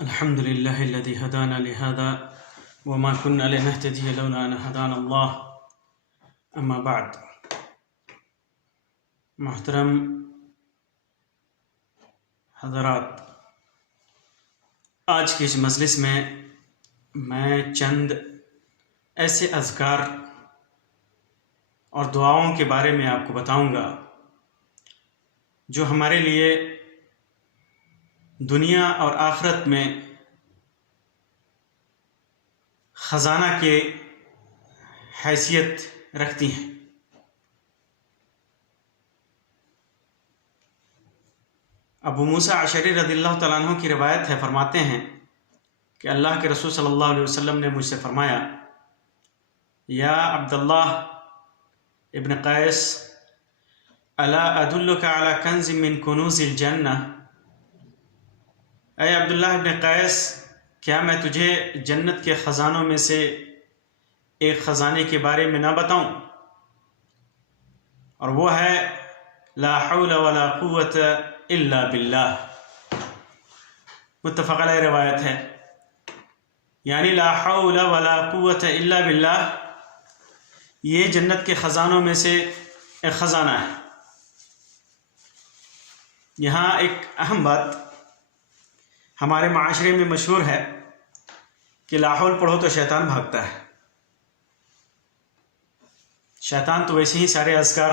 الحمد لله الذي هدانا لهذا وما كنا لنهتدي لولا أن هدانا الله اما بعد. محترم حضرات، آج کی اس مجلس میں چند ایسے اذکار اور دعاؤں کے بارے میں آپ کو بتاؤں گا جو ہمارے لیے دنیا اور آخرت میں خزانہ کی حیثیت رکھتی ہیں۔ ابو موسیٰ اشعری رضی اللہ تعالیٰ عنہ کی روایت ہے، فرماتے ہیں کہ اللہ کے رسول صلی اللہ علیہ وسلم نے مجھ سے فرمایا، یا عبداللہ ابن قیس، الا ادلک علی کنز من کنوز الجنہ، اے عبداللہ ابن قیس، کیا میں تجھے جنت کے خزانوں میں سے ایک خزانے کے بارے میں نہ بتاؤں؟ اور وہ ہے لا حول ولا قوت الا باللہ، متفق علیہ روایت ہے۔ یعنی لا حول ولا قوت الا باللہ یہ جنت کے خزانوں میں سے ایک خزانہ ہے۔ یہاں ایک اہم بات ہمارے معاشرے میں مشہور ہے کہ لا حول پڑھو تو شیطان بھاگتا ہے۔ شیطان تو ویسے ہی سارے اذکار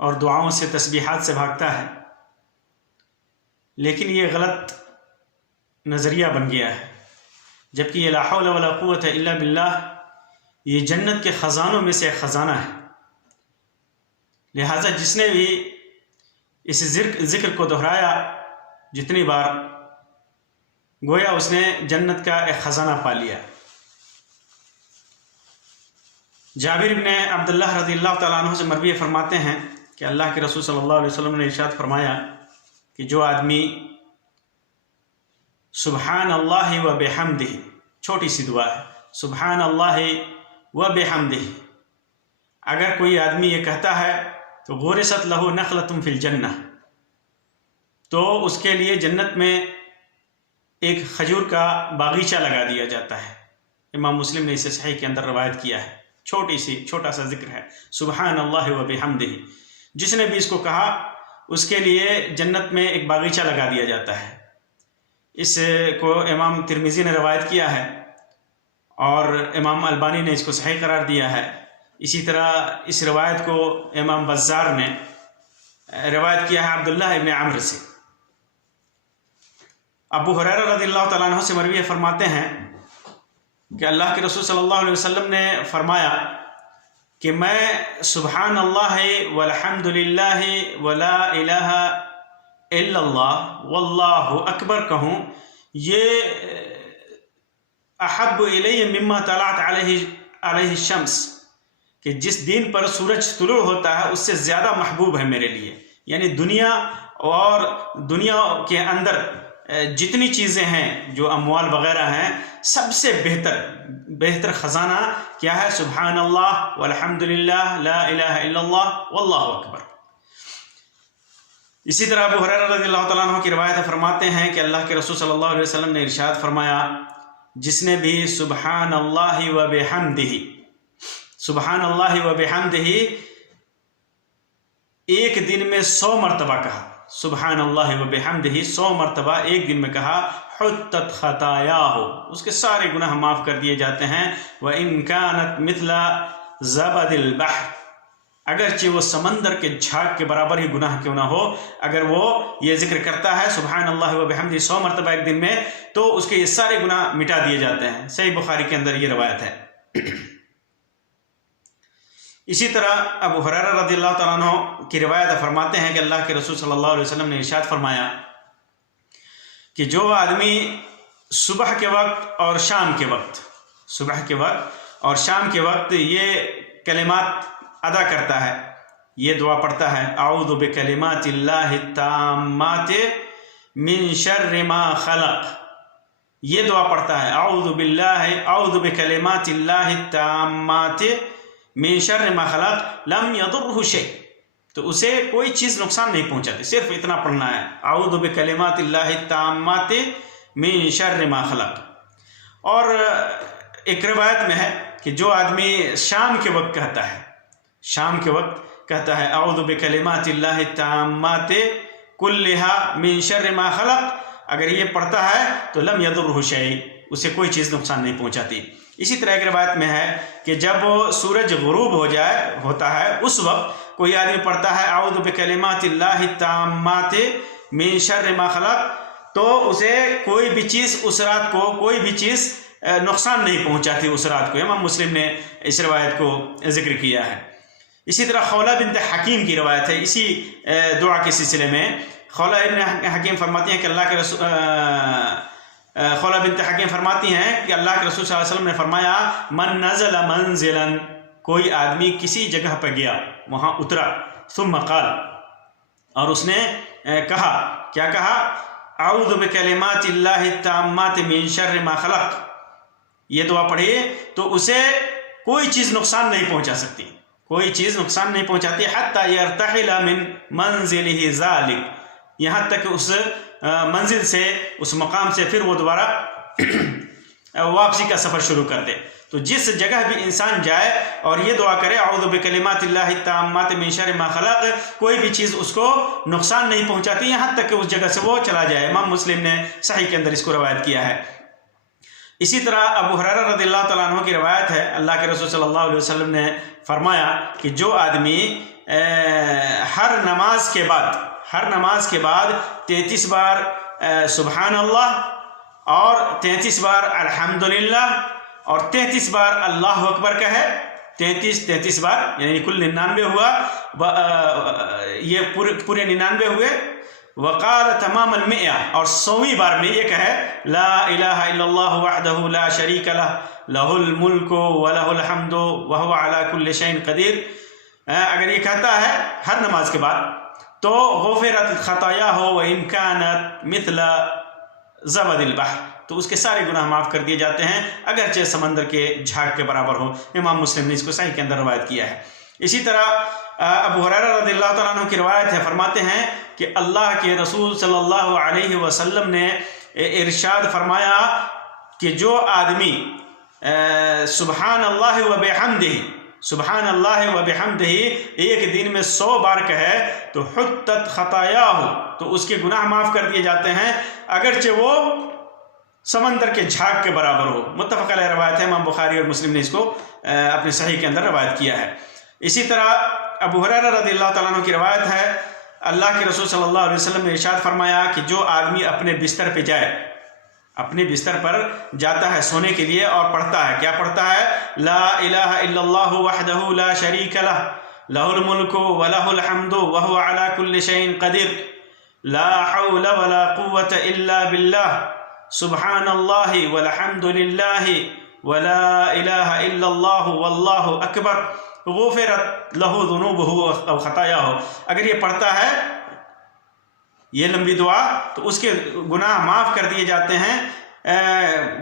اور دعاؤں سے، تسبیحات سے بھاگتا ہے، لیکن یہ غلط نظریہ بن گیا ہے، جبکہ یہ لا حول ولا قوت الا باللہ یہ جنت کے خزانوں میں سے ایک خزانہ ہے۔ لہٰذا جس نے بھی اس ذکر کو دہرایا جتنی بار، گویا اس نے جنت کا ایک خزانہ پا لیا۔ جابر بن عبداللہ رضی اللہ تعالیٰ عنہ سے مروی فرماتے ہیں کہ اللہ کے رسول صلی اللہ علیہ وسلم نے ارشاد فرمایا کہ جو آدمی سبحان اللہ و بحمدہ، چھوٹی سی دعا ہے، سبحان اللہ و بحمدہ، اگر کوئی آدمی یہ کہتا ہے تو غرست لہ نخلۃ فی الجنہ، تو اس کے لیے جنت میں ایک کھجور کا باغیچہ لگا دیا جاتا ہے۔ امام مسلم نے اسے صحیح کے اندر روایت کیا ہے۔ چھوٹا سا ذکر ہے، سبحان اللہ و بحمدہ، جس نے بھی اس کو کہا اس کے لیے جنت میں ایک باغیچہ لگا دیا جاتا ہے۔ اس کو امام ترمذی نے روایت کیا ہے اور امام البانی نے اس کو صحیح قرار دیا ہے۔ اسی طرح اس روایت کو امام بزار نے روایت کیا ہے عبداللہ ابن عمرو سے۔ ابو ہریرہ رضی اللہ تعالیٰ عنہ سے مروی فرماتے ہیں کہ اللہ کے رسول صلی اللہ علیہ وسلم نے فرمایا کہ میں سبحان اللہ والحمد للہ ولا الہ الا اللہ واللہ اکبر کہوں، یہ احب الی مما طلعت علیہ الشمس، کہ جس دن پر سورج طلوع ہوتا ہے اس سے زیادہ محبوب ہے میرے لیے۔ یعنی دنیا اور دنیا کے اندر جتنی چیزیں ہیں، جو اموال وغیرہ ہیں، سب سے بہتر خزانہ کیا ہے؟ سبحان اللہ والحمد للہ لا الہ الا اللہ واللہ اکبر۔ اسی طرح ابو ہریرہ رضی اللہ تعالیٰ عنہ کی روایت فرماتے ہیں کہ اللہ کے رسول صلی اللہ علیہ وسلم نے ارشاد فرمایا، جس نے بھی سبحان اللہ و بحمدہ، سبحان اللہ و بحمدہ ایک دن میں 100 مرتبہ کہا، سبحان اللہ و بحمدہ 100 مرتبہ ایک دن میں کہا، حطت خطایاہ، اس کے سارے گناہ معاف کر دیے جاتے ہیں۔ وَإِن كَانَتْ مِثْلَ زَبَدِ الْبَحْرِ، اگرچہ وہ سمندر کے جھاگ کے برابر ہی گناہ کیوں نہ ہو، اگر وہ یہ ذکر کرتا ہے سبحان اللہ و بحمدہ 100 مرتبہ ایک دن میں، تو اس کے یہ سارے گناہ مٹا دیے جاتے ہیں۔ صحیح بخاری کے اندر یہ روایت ہے۔ اسی طرح ابو ہریرہ رضی اللہ تعالیٰ عنہ کی روایت فرماتے ہیں کہ اللہ کے رسول صلی اللہ علیہ وسلم نے ارشاد فرمایا کہ جو آدمی صبح کے وقت اور شام کے وقت، صبح کے وقت اور شام کے وقت یہ کلمات ادا کرتا ہے، یہ دعا پڑھتا ہے، اعوذ بکلمات اللہ التامات من شر ما خلق، یہ دعا پڑھتا ہے، اعوذ بکلمات اللہ التامات من شر ما خلق لم یضرہ شیء، تو اسے کوئی چیز نقصان نہیں پہنچاتی، صرف اتنا پڑھنا ہے، اعوذ بکلمات اللہ التامات من شر ما خلق. اور ایک روایت میں ہے کہ جو آدمی شام کے وقت کہتا ہے اعوذ بکلمات اللہ التامات کلھا من شر ما خلق، اگر یہ پڑھتا ہے تو لم یضرہ شیء، اسے کوئی چیز نقصان نہیں پہنچاتی. اسی طرح ایک روایت میں ہے کہ جب سورج غروب ہوتا ہے اس وقت کوئی آدمی پڑھتا ہے اعوذ بکلمات اللہ التامات من شر ما خلق، تو اسے کوئی بھی چیز اس رات کو کوئی بھی چیز نقصان نہیں پہنچاتی اس رات کو. امام مسلم نے اس روایت کو ذکر کیا ہے. اسی طرح خولہ بنت حکیم کی روایت ہے اسی دعا کے سلسلے میں. خولہ بنت حکیم فرماتی ہیں کہ اللہ کے رسول صلی اللہ علیہ وسلم نے فرمایا من نزل منزلا، کوئی آدمی کسی جگہ پہ گیا، وہاں اترا، ثم قال، اور اس نے کہا، کیا کہا؟ اعوذ بکلمات اللہ التامات من شر ما خلق. یہ دعا پڑھیے تو اسے کوئی چیز نقصان نہیں پہنچا سکتی، کوئی چیز نقصان نہیں پہنچاتی. حتی یرتحل من منزلہ ذالک، یہاں تک اس منزل سے، اس مقام سے پھر وہ دوبارہ واپسی کا سفر شروع کر دے. تو جس جگہ بھی انسان جائے اور یہ دعا کرے اعوذ بکلمات اللہ التامات من شر ما خلق، کوئی بھی چیز اس کو نقصان نہیں پہنچاتی یہاں تک کہ اس جگہ سے وہ چلا جائے. امام مسلم نے صحیح کے اندر اس کو روایت کیا ہے. اسی طرح ابو ہریرہ رضی اللہ تعالیٰ عنہ کی روایت ہے، اللہ کے رسول صلی اللہ علیہ وسلم نے فرمایا کہ جو آدمی ہر نماز کے بعد 33 بار سبحان اللہ اور 33 بار الحمدللہ اور 33 بار اللہ اکبر کہے، 33 بار یعنی کل 99 ہوا، یہ پورے 99 ہوئے. وقال تمام المئہ، اور 100ویں بار میں یہ کہے لا الہ الا اللہ وحدہ لا شریک لہ لہ الملک ولہ الحمد وہو علی کل شیء قدیر. اگر یہ کہتا ہے ہر نماز کے بعد تو غفرت خطایاہ وان کانت مثل زبد البحر، تو اس کے سارے گناہ معاف کر دیے جاتے ہیں اگرچہ سمندر کے جھاگ کے برابر ہو. امام مسلم نے اس کو صحیح کے اندر روایت کیا ہے. اسی طرح ابو ہریرہ رضی اللہ تعالیٰ عنہ کی روایت ہے، فرماتے ہیں کہ اللہ کے رسول صلی اللہ علیہ وسلم نے ارشاد فرمایا کہ جو آدمی سبحان اللہ و بحمدہ ایک دن میں 100 بار کہے تو حطت خطایاہ، تو اس کے گناہ معاف کر دیے جاتے ہیں اگرچہ وہ سمندر کے جھاگ کے برابر ہو. متفق علیہ روایت ہے، امام بخاری اور مسلم نے اس کو اپنے صحیح کے اندر روایت کیا ہے. اسی طرح ابو ہریرہ رضی اللہ تعالیٰ عنہ کی روایت ہے، اللہ کے رسول صلی اللہ علیہ وسلم نے ارشاد فرمایا کہ جو آدمی اپنے بستر پہ جائے، اپنے بستر پر جاتا ہے سونے کے لیے اور پڑھتا ہے، کیا پڑھتا ہے؟ لا الہ الا اللہ وحدہ لا شریک لہ لہ الملک ولہ الحمد وہو علی کل شیء قدیر لا حول ولا قوة الا باللہ سبحان اللہ والحمد للہ ولا الہ الا اللہ واللہ اکبر غفرت لہ ذنوبہ او خطایاہ. اگر یہ پڑھتا ہے یہ لمبی دعا تو اس کے گناہ معاف کر دیے جاتے ہیں.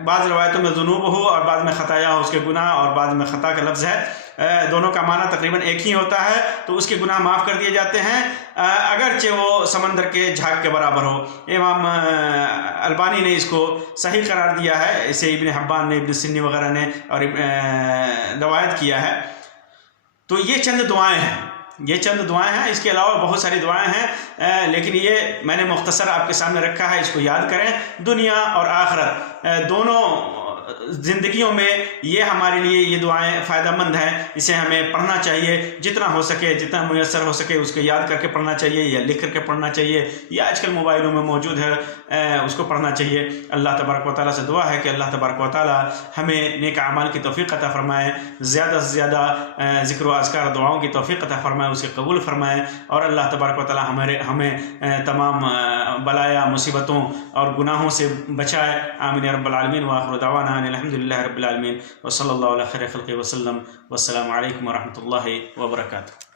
بعض روایتوں میں ذنوب ہو اور بعض میں خطایا ہو، اس کے گناہ، اور بعض میں خطا کا لفظ ہے، دونوں کا معنی تقریباً ایک ہی ہوتا ہے. تو اس کے گناہ معاف کر دیے جاتے ہیں اگرچہ وہ سمندر کے جھاگ کے برابر ہو. امام البانی نے اس کو صحیح قرار دیا ہے، اسے ابن حبان نے، ابن سنی وغیرہ نے اور روایت کیا ہے. تو یہ چند دعائیں ہیں، اس کے علاوہ بہت ساری دعائیں ہیں، لیکن یہ میں نے مختصر آپ کے سامنے رکھا ہے. اس کو یاد کریں. دنیا اور آخرت دونوں زندگیوں میں یہ ہمارے لیے یہ دعائیں فائدہ مند ہیں. اسے ہمیں پڑھنا چاہیے، جتنا ہو سکے، جتنا میسر ہو سکے اس کو یاد کر کے پڑھنا چاہیے یا لکھ کر کے پڑھنا چاہیے، یا آج کل موبائلوں میں موجود ہے اس کو پڑھنا چاہیے. اللہ تبارک و تعالیٰ سے دعا ہے کہ اللہ تبارک و تعالیٰ ہمیں نیک اعمال کی توفیق عطا فرمائے، زیادہ سے زیادہ ذکر و اذکار دعاؤں کی توفیق عطا فرمائے، اسے قبول فرمائے، اور اللہ تبارک و تعالیٰ ہمیں تمام بلایا مصیبتوں اور گناہوں سے بچائے. آمین یا رب العالمین. وآخر دعوانا الحمد للہ رب العالمین، وصلی اللہ علیہ خیر خلقہ وسلم. والسلام علیکم ورحمۃ اللہ وبرکاتہ.